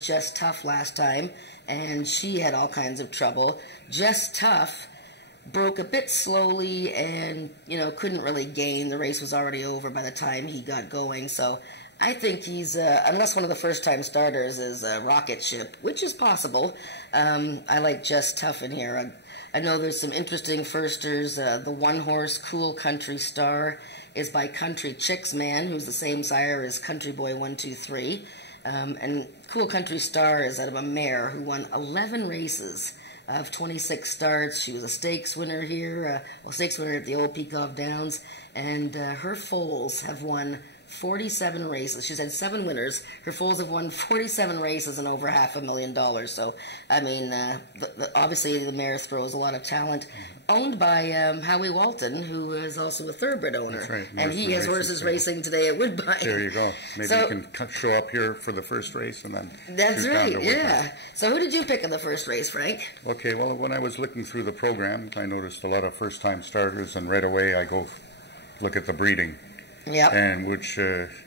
Just Tough last time, and she had all kinds of trouble. Just Tough broke a bit slowly and, couldn't really gain. The race was already over by the time he got going, so I think he's, unless one of the first-time starters is a rocket ship, which is possible. I like Just Tough in here. I know there's some interesting firsters. The one-horse Cool Country Star is by Country Chicks Man, who's the same sire as Country Boy 123. And Cool Country Star is out of a mare who won 11 races of 26 starts. She was a stakes winner here, stakes winner at the Old Peacock Downs, and her foals have won 47 races. She's had 7 winners. Her foals have won 47 races and over $500,000. So, I mean, obviously the mare throws a lot of talent. Owned by Howie Walton, who is also a thoroughbred owner. That's right. And he has horses racing today at Woodbine. There you go. Maybe you can show up here for the first race and then That's shoot right, down to Woodbine. yeah. So who did you pick in the first race, Frank? Okay, well, when I was looking through the program, I noticed a lot of first-time starters, and right away I go look at the breeding. Yep. And which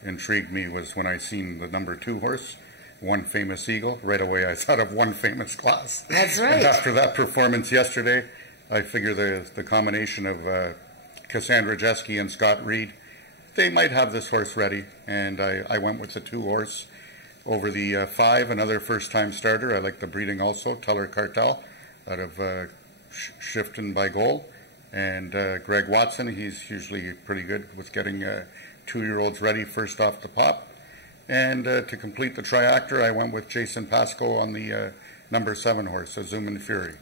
intrigued me was when I seen the number 2 horse, One Famous Eagle. Right away I thought of One Famous Class. That's right. And after that performance yesterday, I figure the combination of Cassandra Jeske and Scott Reed, they might have this horse ready. And I went with the 2 horse over the 5, another first-time starter. I like the breeding also, Teller Cartel, out of Shifton by Goal. And Greg Watson, he's usually pretty good with getting 2-year-olds ready first off the pop. And to complete the triactor, I went with Jason Pascoe on the number 7 horse, Azuman Fury.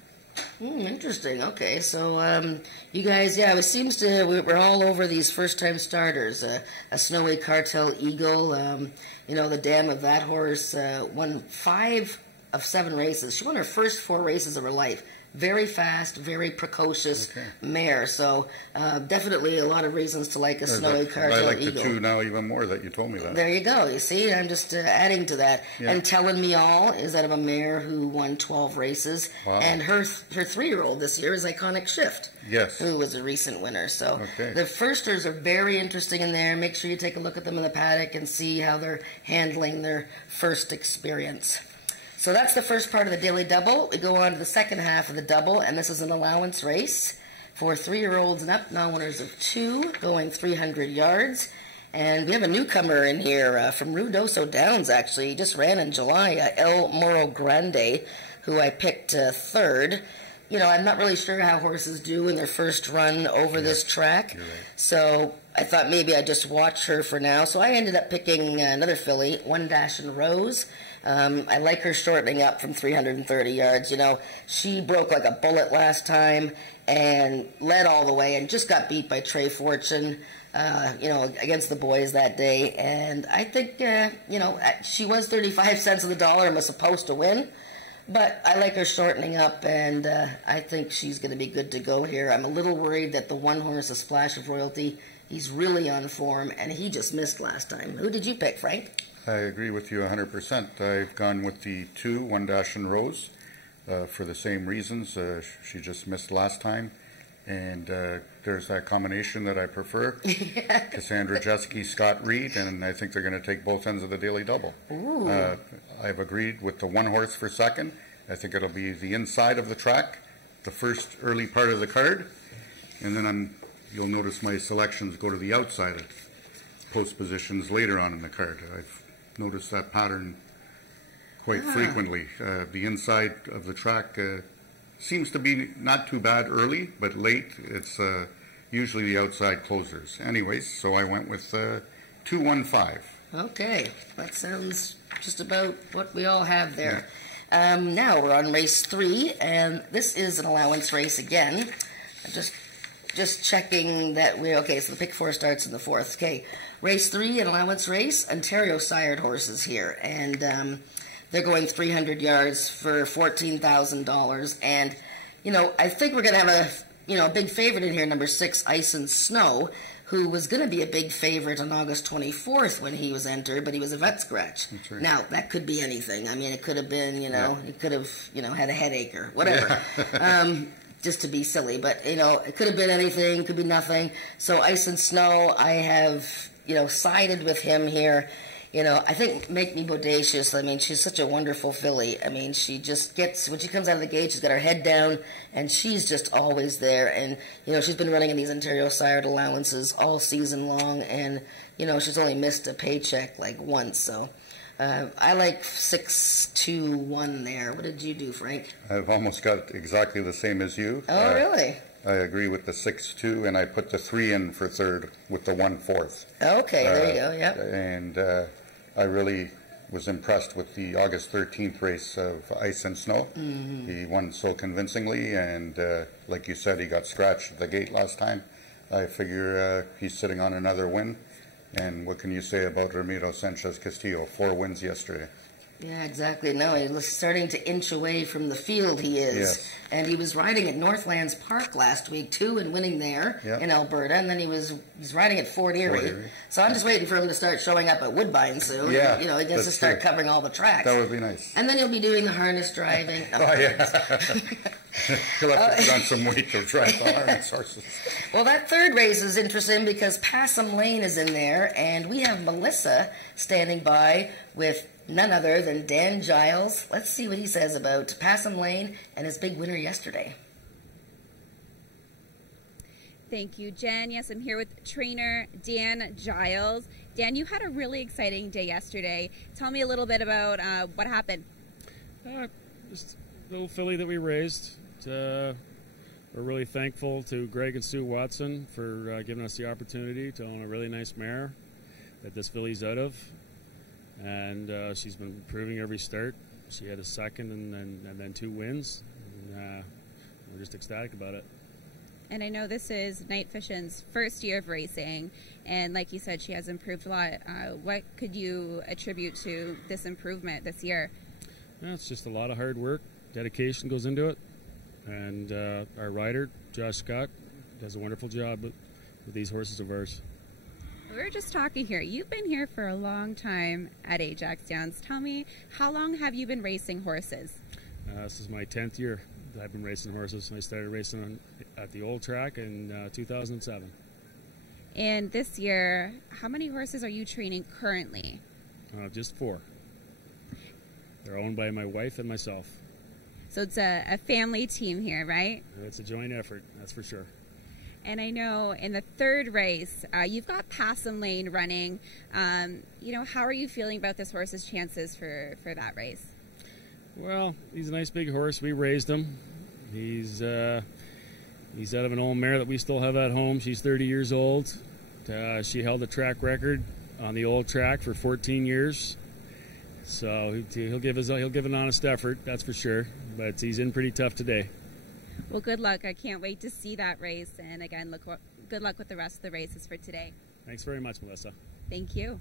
Interesting. Okay, so you guys, yeah, it seems to we're all over these first-time starters. A Snowy Cartel Eagle, the dam of that horse won 5 of 7 races. She won her first 4 races of her life. Very fast, very precocious mare. So definitely a lot of reasons to like a Snowy Cartel I like Eagle. the 2 now even more that you told me that. There you go. You see, I'm just adding to that. Yeah. And Tellin' Me All is out of a mare who won 12 races. Wow. And her 3-year-old this year is Iconic Shift. Yes. Who was a recent winner. So the firsters are very interesting in there. Make sure you take a look at them in the paddock and see how they're handling their first experience. So that's the first part of the Daily Double. We go on to the second half of the double, and this is an allowance race for 3-year-olds and up, non-winners of 2, going 300 yards. And we have a newcomer in here from Ruidoso Downs, actually. He just ran in July, El Moro Grande, who I picked 3rd. I'm not really sure how horses do in their first run over this track. You're right. So I thought maybe I'd just watch her for now. So I ended up picking another filly, One Dash and Rose. I like her shortening up from 330 yards. She broke like a bullet last time and led all the way and just got beat by Trey Fortune, against the boys that day. And I think, she was 35 cents on the dollar and was supposed to win. But I like her shortening up, and I think she's going to be good to go here. I'm a little worried that the 1 horse, A Splash of Royalty, he's really on form, and he just missed last time. Who did you pick, Frank? I agree with you 100%. I've gone with the 2, One Dash and Rose, for the same reasons. She just missed last time. And there's that combination that I prefer. Cassandra Jeske, Scott Reed, and I think they're going to take both ends of the Daily Double. I've agreed with the 1 horse for second. I think it'll be the inside of the track, the first early part of the card. And then you'll notice my selections go to the outside of post positions later on in the card. I've noticed that pattern quite frequently. The inside of the track seems to be not too bad early, but late it's usually the outside closers. Anyways, so I went with 215. Okay, that sounds just about what we all have there. Yeah. Now we're on race 3, and this is an allowance race again. I'm just checking that we're okay. So the pick 4 starts in the 4th. Okay, race 3, an allowance race. Ontario sired horses here, and they're going 300 yards for $14,000. And I think we're gonna have a big favorite in here, number 6, Ice and Snow, who was going to be a big favorite on August 24th when he was entered, but he was a vet scratch. That's right. Now, that could be anything. I mean, it could have been, it could have, had a headache or whatever, just to be silly. But, it could have been anything, could be nothing. So Ice and Snow, I have, sided with him here. you know, I think Make Me Bodacious, I mean, she's such a wonderful filly. I mean, she just gets, when she comes out of the gate, she's got her head down, and she's just always there. And, you know, she's been running in these Ontario sired allowances all season long, and, you know, she's only missed a paycheck like once. So I like 6-2-1 there. What did you do, Frank? I've almost got exactly the same as you. Oh, really? I agree with the 6-2, and I put the 3 in for third with the 1/4. Okay, there you go, yep. And I really was impressed with the August 13th race of Ice and Snow. He won so convincingly, and like you said, he got scratched at the gate last time. I figure he's sitting on another win. And what can you say about Ramiro Sanchez Castillo? 4 wins yesterday. Yeah, exactly. No, he was starting to inch away from the field, he is. Yes. And he was riding at Northlands Park last week, too, and winning there in Alberta. And then he's riding at Fort Erie. So I'm just waiting for him to start showing up at Woodbine soon. Yeah, you know, he gets to start covering all the tracks. That would be nice. And then he'll be doing the harness driving. Oh, yeah. He'll have to put on some weight to drive the harness horses. Well, that third race is interesting because Passam Lane is in there, and we have Melissa standing by with none other than Dan Giles. Let's see what he says about Passam Lane and his big winner yesterday. Thank you, Jen. Yes, I'm here with trainer Dan Giles. Dan, you had a really exciting day yesterday. Tell me a little bit about what happened. Just a little filly that we raised. We're really thankful to Greg and Sue Watson for giving us the opportunity to own a really nice mare that this filly's out of. And she's been improving every start. She had a second and then 2 wins. And, we're just ecstatic about it. And I know this is Night Fishing's first year of racing, and like you said, she has improved a lot. What could you attribute to this improvement this year? Yeah, it's just a lot of hard work. Dedication goes into it. And our rider, Josh Scott, does a wonderful job with these horses of ours. We were just talking here. You've been here for a long time at Ajax Downs. Tell me, how long have you been racing horses? This is my 10th year that I've been racing horses. I started racing at the old track in 2007. And this year, how many horses are you training currently? Just 4. They're owned by my wife and myself. So it's a family team here, right? It's a joint effort, that's for sure. And I know in the third race, you've got Passam Lane running. You know, how are you feeling about this horse's chances for that race? Well, he's a nice big horse. We raised him. He's out of an old mare that we still have at home. She's 30 years old. She held a track record on the old track for 14 years. So he'll give an honest effort, that's for sure. But he's in pretty tough today. Well, good luck. I can't wait to see that race. And again, good luck with the rest of the races for today. Thanks very much, Melissa. Thank you.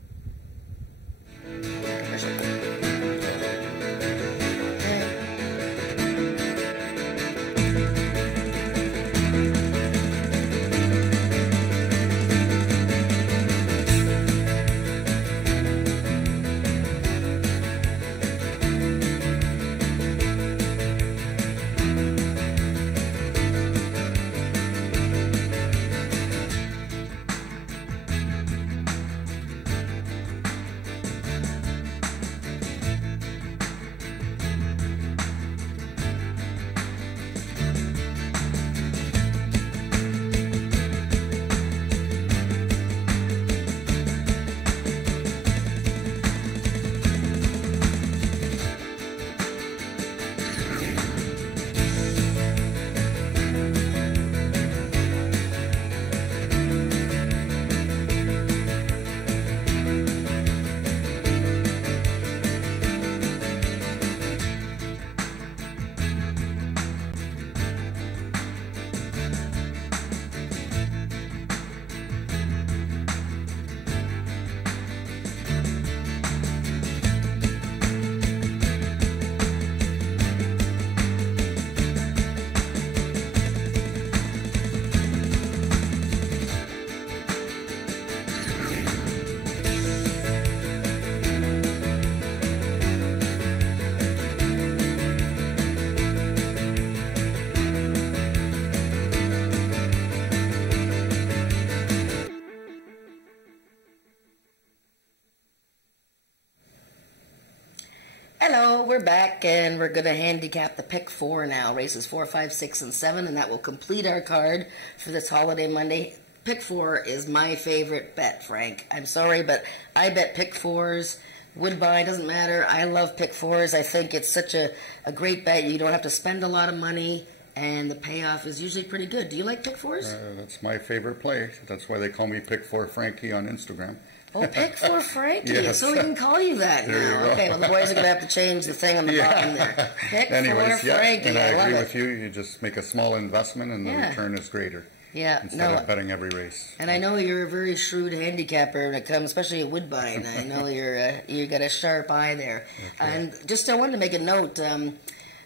we're back, and we're going to handicap the pick 4 now. Races 4, 5, 6, and 7, and that will complete our card for this holiday Monday. Pick 4 is my favorite bet, Frank. I'm sorry, but I bet pick 4s. Woodbine, doesn't matter. I love pick 4s. I think it's such a great bet. You don't have to spend a lot of money, and the payoff is usually pretty good. Do you like pick 4s? That's my favorite play. That's why they call me Pick 4 Frankie on Instagram. Oh, pick 4 Frankie. Yes. So we can call you that There now. you go. Okay, well, the boys are going to have to change the thing on the bottom there. Pick 4 Anyways, Frankie. and I love agree it. with you. You just make a small investment, and the Yeah. return is greater. Yeah, Instead of betting every race. And I know you're a very shrewd handicapper when it comes, especially at Woodbine. I know you got a sharp eye there. Okay. And just I wanted to make a note.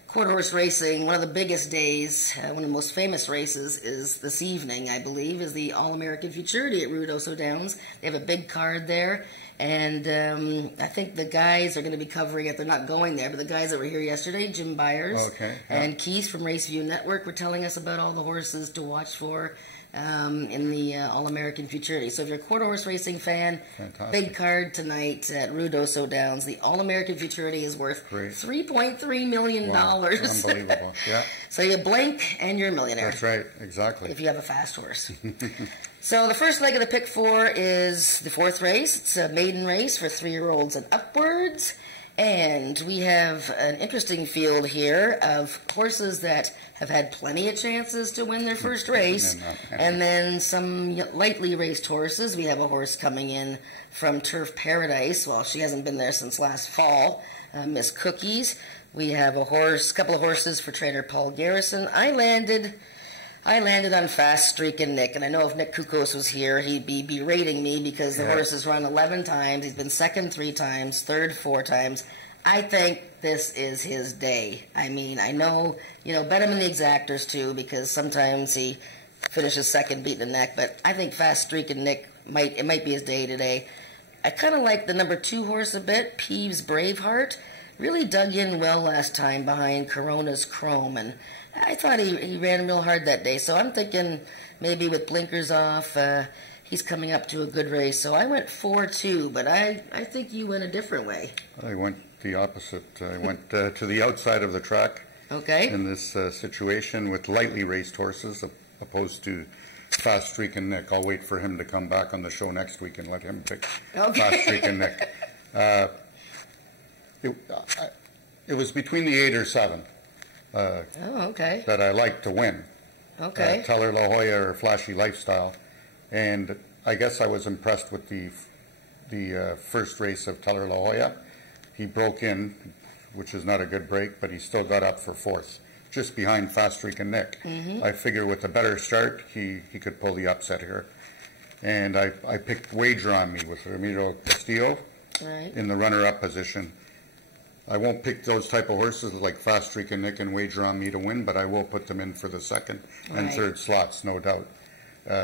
Quarter horse racing, one of the biggest days, one of the most famous races is this evening, I believe, is the All-American Futurity at Ruidoso Downs. They have a big card there, and I think the guys are going to be covering it. They're not going there, but the guys that were here yesterday, Jim Byers and Keith from Raceview Network, were telling us about all the horses to watch for in the All-American Futurity. So if you're a quarter horse racing fan, Fantastic. big card tonight at Ruidoso Downs. The All-American Futurity is worth $3.3 million. Wow, unbelievable. Yeah, So you blink and you're a millionaire. that's right. Exactly. If you have a fast horse. So the first leg of the pick 4 is the 4th race. It's a maiden race for 3-year-olds and upwards. And we have an interesting field here of horses that have had plenty of chances to win their first race. And then some lightly raced horses. We have a horse coming in from Turf Paradise. Well, she hasn't been there since last fall. Miss Cookies. We have a couple of horses for trainer Paul Garrison. I landed on Fast Streak and Nick, and I know if Nick Kukos was here, he'd be berating me because the horse has run 11 times. He's been second 3 times, third 4 times. I think this is his day. I mean, I know, bet him in the exactors too, because sometimes he finishes second beating the neck, but I think Fast Streak and Nick might be his day today. I kind of like the number 2 horse a bit, Peeves Braveheart. Really dug in well last time behind Corona's Chrome, and I thought he ran real hard that day. So I'm thinking maybe with blinkers off, he's coming up to a good race. So I went 4-2, but I think you went a different way. I went the opposite. I went to the outside of the track. Okay. In this situation with lightly raced horses, opposed to Fast Streak and Nick. I'll wait for him to come back on the show next week and let him pick Fast Streak and Nick. It was between the 8 or 7 that I liked to win. Okay. Teller La Jolla or Flashy Lifestyle. And I guess I was impressed with the first race of Teller La Jolla. He broke in, which is not a good break, but he still got up for 4th, just behind Fast Streak and Nick. I figure with a better start, he could pull the upset here. And I picked Wager on Me with Ramiro Castillo in the runner-up position. I won't pick those type of horses like Fast Streak and Nick and Wager on Me to win, but I will put them in for the 2nd and 3rd slots, no doubt.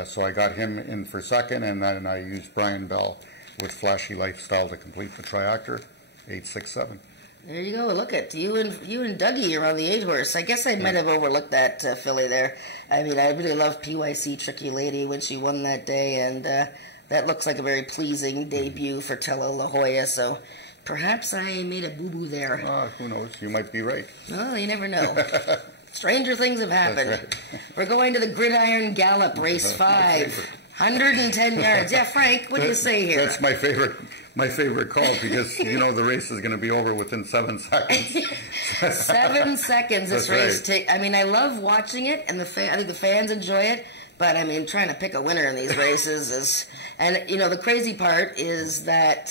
So I got him in for 2nd, and then I used Brian Bell with Flashy Lifestyle to complete the triactor, 8, 6, 7. There you go. Look at you and Dougie are on the 8 horse. I guess I might have overlooked that filly there. I mean, I really love PYC Tricky Lady when she won that day, and that looks like a very pleasing debut for Teller La Jolla. So perhaps I made a boo-boo there. Who knows? You might be right. Well, you never know. Stranger things have happened. That's right. We're going to the Gridiron Gallop, race 5. 10010 yards. Yeah, Frank, what do you say here? That's my favorite call because the race is going to be over within 7 seconds. 7 seconds this That's race right. takes. I mean, I love watching it, and I think the fans enjoy it. But I mean, trying to pick a winner in these races is, and the crazy part is that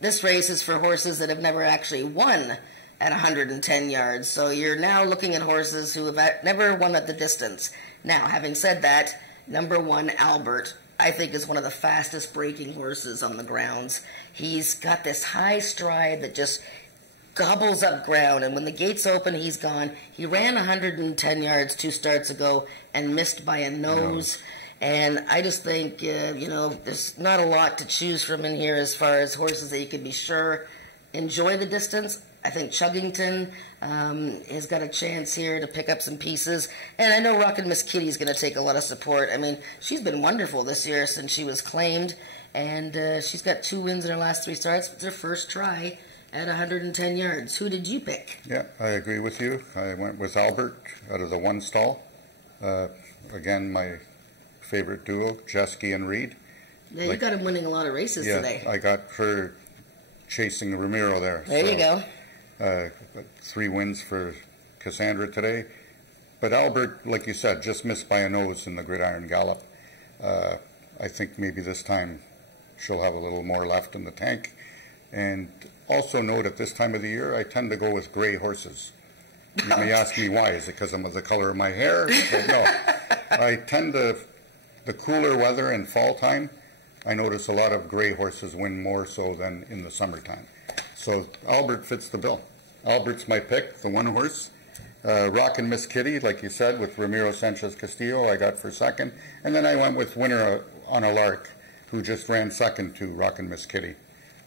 this race is for horses that have never actually won at 110 yards. So you're now looking at horses who have never won at the distance. Now, having said that, number 1, Albert, I think is one of the fastest breaking horses on the grounds. He's got this high stride that just gobbles up ground, and when the gates open, he's gone. He ran 110 yards 2 starts ago and missed by a nose. And I just think, there's not a lot to choose from in here as far as horses that you can be sure enjoy the distance. I think Chuggington has got a chance here to pick up some pieces. And I know Rockin' Miss Kitty's going to take a lot of support. I mean, she's been wonderful this year since she was claimed. And she's got 2 wins in her last 3 starts. It's her first try. at 110 yards. Who did you pick? Yeah, I agree with you. I went with Albert out of the one stall. Again, my favorite duo, Jeske and Reed. Yeah, you got him winning a lot of races today. I got her chasing Ramiro there. There you go. 3 wins for Cassandra today. But Albert, like you said, just missed by a nose in the Gridiron Gallop. I think maybe this time she'll have a little more left in the tank. And also note at this time of the year, I tend to go with gray horses. You may ask me why. Is it because of the color of my hair? But no. I tend to, the cooler weather and fall time, I notice a lot of gray horses win more so than in the summertime. So Albert fits the bill. Albert's my pick, the one horse. Rockin' Miss Kitty, like you said, with Ramiro Sanchez Castillo, I got for second. And then I went with Winner on a Lark, who just ran second to Rockin' Miss Kitty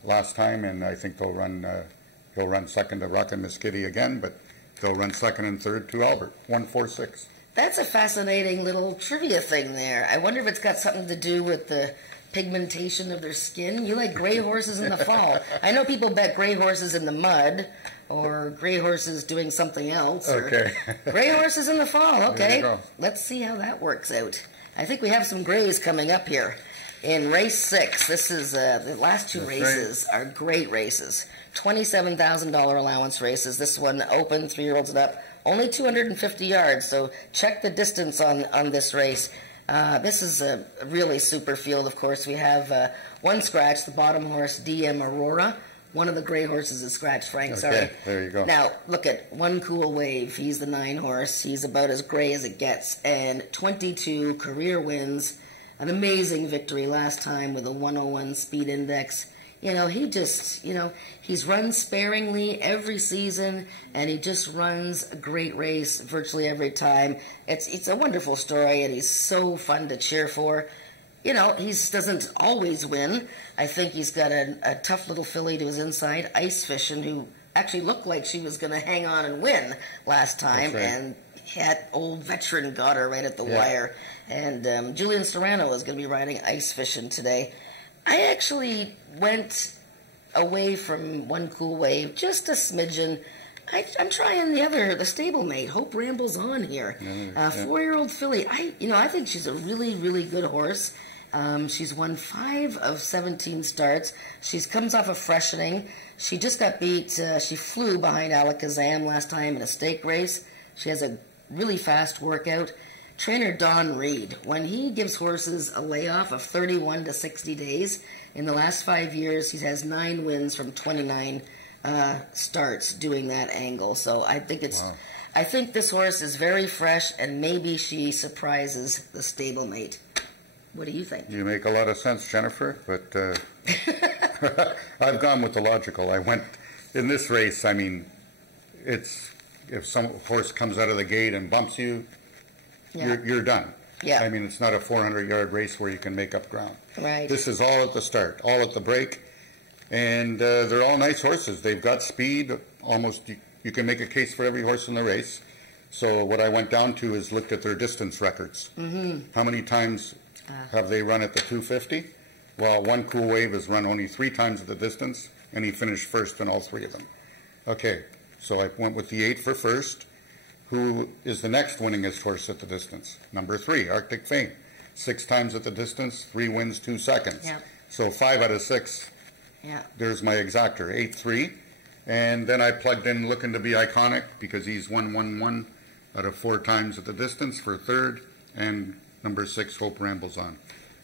last time, and I think he'll run second to Rockin' Miss Kitty again, but they'll run second and third to Albert, 1-4-6. That's a fascinating little trivia thing there. I wonder if it's got something to do with the pigmentation of their skin. You like gray horses in the fall. I know people bet gray horses in the mud, or gray horses doing something else. Okay. Gray horses in the fall. Okay. There you go. Let's see how that works out. I think we have some grays coming up here. In race 6, this is the last 2 races are great races. $27,000 allowance races. This one open, 3-year-olds and up. Only 250 yards, so check the distance on this race. This is a really super field, of course. We have one scratch, the bottom horse, DM Aurora. One of the gray horses is scratched, Frank, sorry. Okay, there you go. Now, look at One Cool Wave. He's the 9 horse. He's about as gray as it gets. And 22 career wins. An amazing victory last time with a 101 speed index. You know, he just, he's run sparingly every season, and he just runs a great race virtually every time. It's a wonderful story, and he's so fun to cheer for. He doesn't always win. I think he's got a tough little filly to his inside, Ice Fishin', who actually looked like she was going to hang on and win last time, and that old veteran got her right at the wire. And Julian Serrano is going to be riding Ice Fishin' today. I actually went away from One Cool Wave just a smidgen. I'm trying the stablemate. Hope Rambles On here. 4-year-old filly. I think she's a really, really good horse. She's won 5 of 17 starts. She comes off a freshening. She just got beat. She flew behind Alakazam last time in a stake race. She has a really fast workout. Trainer Don Reed, when he gives horses a layoff of 31 to 60 days, in the last 5 years, he has 9 wins from 29 starts doing that angle. So I think I think this horse is very fresh, and maybe she surprises the stablemate. What do you think? You make a lot of sense, Jennifer, but I've gone with the logical. I went in this race. I mean, if some horse comes out of the gate and bumps you, you're done. Yeah. I mean, it's not a 400-yard race where you can make up ground. Right. This is all at the start, all at the break, and they're all nice horses. They've got speed. Almost, you can make a case for every horse in the race. So what I went down to is looked at their distance records. How many times have they run at the 250? Well, One Cool Wave has run only 3 times at the distance, and he finished first in all 3 of them. Okay, so I went with the 8 for first. Who is the next winningest horse at the distance? Number 3, Arctic Fame. 6 times at the distance, 3 wins, 2 seconds. Yep. So 5 out of 6. Yeah. There's my exactor, 8-3. And then I plugged in Looking to Be Iconic because he's 1-1-1 out of 4 times at the distance for third. And number 6, Hope Rambles On.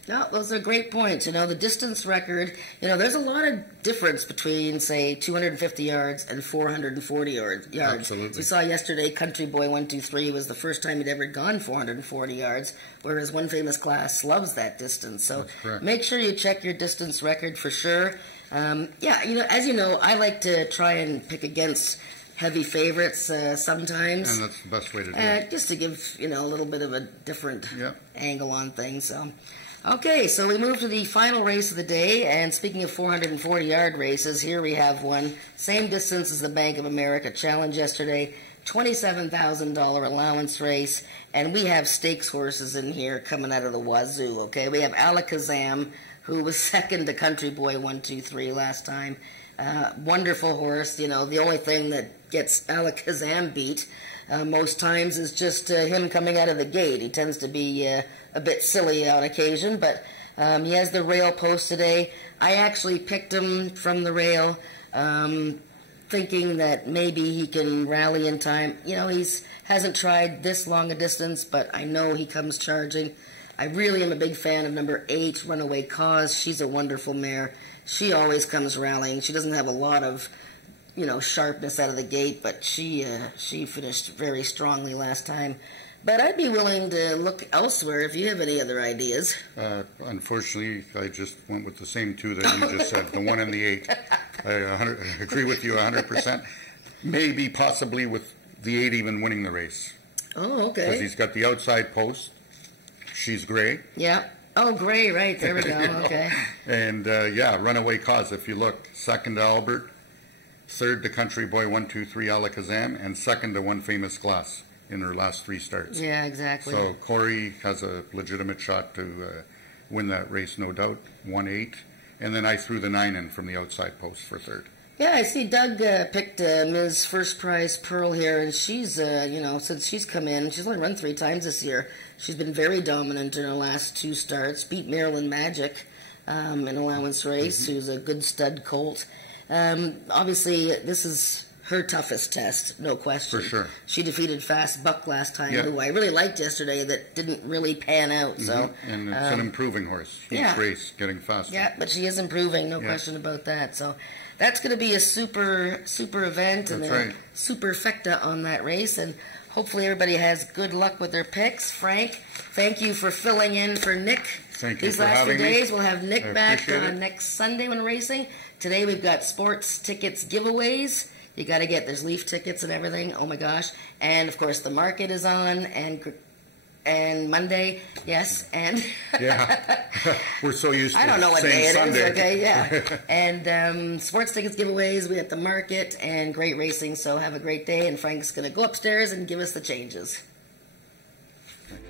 No, those are great points. The distance record, there's a lot of difference between, say, 250 yards and 440 yards. Absolutely. As we saw yesterday, Country Boy 123 was the first time he'd ever gone 440 yards, whereas One Famous Class loves that distance. So make sure you check your distance record for sure. As you know, I like to try and pick against heavy favorites sometimes. And that's the best way to do it. Just to give, a little bit of a different angle on things. So. Okay, so we move to the final race of the day, and speaking of 440-yard races, here we have one, same distance as the Bank of America Challenge yesterday, $27,000 allowance race, and we have stakes horses in here coming out of the wazoo, okay? We have Alakazam, who was second to Country Boy 123 last time. Wonderful horse. You know, the only thing that gets Alakazam beat most times is just him coming out of the gate. He tends to be a bit silly on occasion, but he has the rail post today. I actually picked him from the rail, thinking that maybe he can rally in time. You know, hasn't tried this long a distance, but I know he comes charging. I really am a big fan of number 8, Runaway Cause. She's a wonderful mare. She always comes rallying. She doesn't have a lot of, you know, sharpness out of the gate, but she finished very strongly last time. But I'd be willing to look elsewhere if you have any other ideas. Unfortunately, I just went with the same 2 that you just said, the 1 and the 8. I agree with you 100%. Maybe, possibly with the 8 even winning the race. Oh, okay. Because he's got the outside post. She's gray. Yeah. Oh, gray, right. There we go. Okay. And, yeah, Runaway Cause, if you look. 2nd to Albert, 3rd to Country Boy 1, 2, 3 Alakazam, and 2nd to One Famous Glass in her last 3 starts. Yeah, exactly. So Corey has a legitimate shot to win that race, no doubt. 1-8. And then I threw the 9 in from the outside post for 3rd. Yeah, I see Doug picked Ms. First Prize Pearl here, and she's, you know, since she's come in, she's only run 3 times this year. She's been very dominant in her last 2 starts. Beat Maryland Magic in allowance race, who's a good stud colt. Obviously, this is her toughest test, no question. For sure. She defeated Fast Buck last time, yeah. who I really liked yesterday, that didn't really pan out. So, and it's an improving horse. Each race getting faster. Yeah, but she is improving, no question about that. So that's going to be a super event, and a superfecta on that race, and hopefully everybody has good luck with their picks. Frank, thank you for filling in for Nick. Thank you These for last few having me. days, we'll have Nick back next Sunday when racing. Today we've got sports tickets giveaways. You got to get, there's Leaf tickets and everything. Oh my gosh. And of course the market is on, and Monday, yes, and yeah, we're so used to I don't know what day it Sunday. is, okay, yeah. And sports tickets giveaways, we at the market, and great racing, so have a great day, and Frank's going to go upstairs and give us the changes.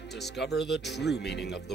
Discover the true meaning of the